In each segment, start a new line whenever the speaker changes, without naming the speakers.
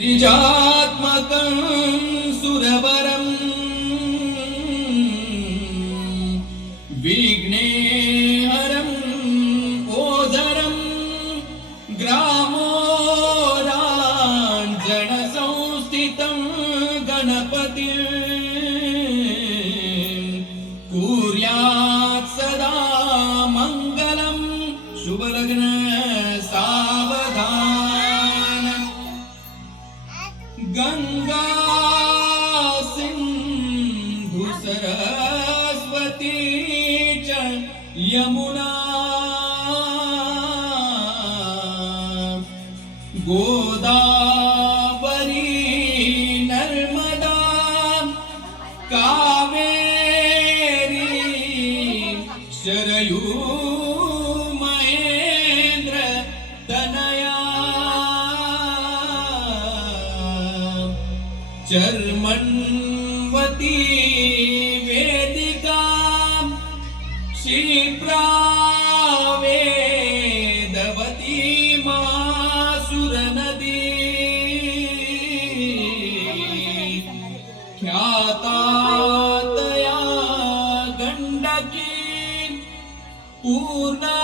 द्विजात्मकं यमुना गोदावरी नर्मदा कावेरी शरयू महेन्द्र तनया चर्मण्वती क्षिप्रावेदवती मासुरनदी ख्यातातया गण्डकी पूर्णा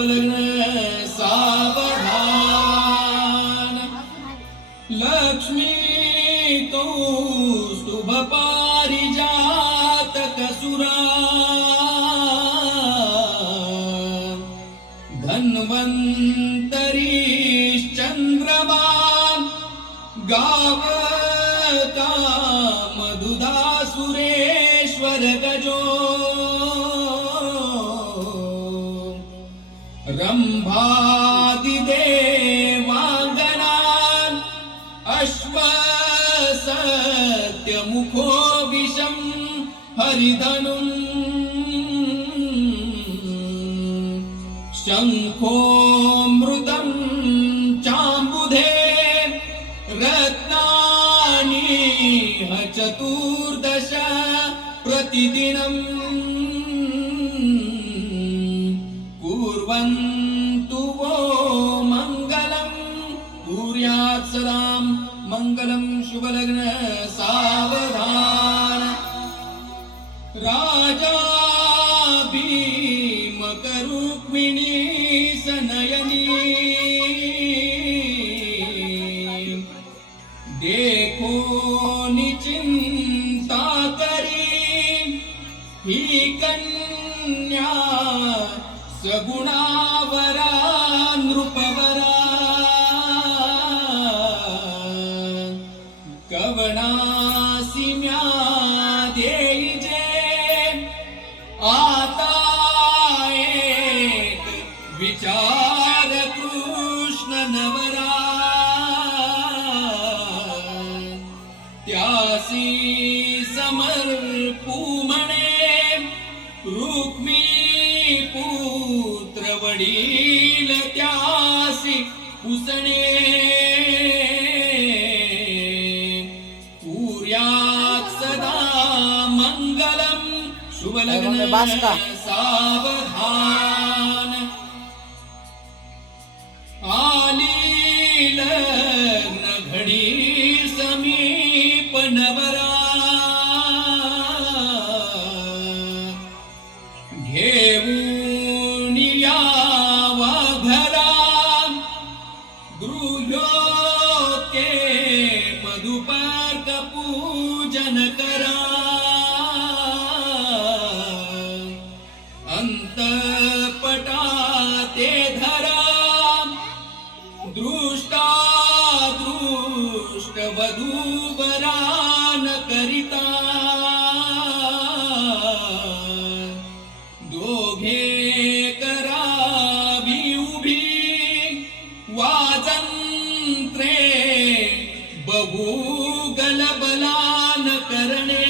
शुभलग्न सावधान। लक्ष्मी कौस्तुभपारिजातकसुरा धन्वन्तरीश्चन्द्रमा गावता मधुधा सुरेश्वर गजो रम्भादिदेवाङ्गनान् अश्वसत्यमुखो विषं हरिधनुम् शङ्खोऽमृतं चाम्बुधे रत्नानि चतुर्दश प्रतिदिनम् कुर्वन्तु वो मङ्गलम् कुर्यात् सदा मङ्गलं शुभलग्न सावधान। राजा भीमकरुक्मिणी सगुणावरा नृपवरा कवनासी म्या देई जे आता एक विचार कृष्ण नवरा. त्यासी समर्पू वडील त्यासी पुसणे पुर्यात सदा मंगलम शुभलग्न? सावधान आली करा अंतपटा ते धरा दृष्टा दृष्ट वधूबरान करिता दोघे करावी उभी वाजंत्रे बहु गलबला करणे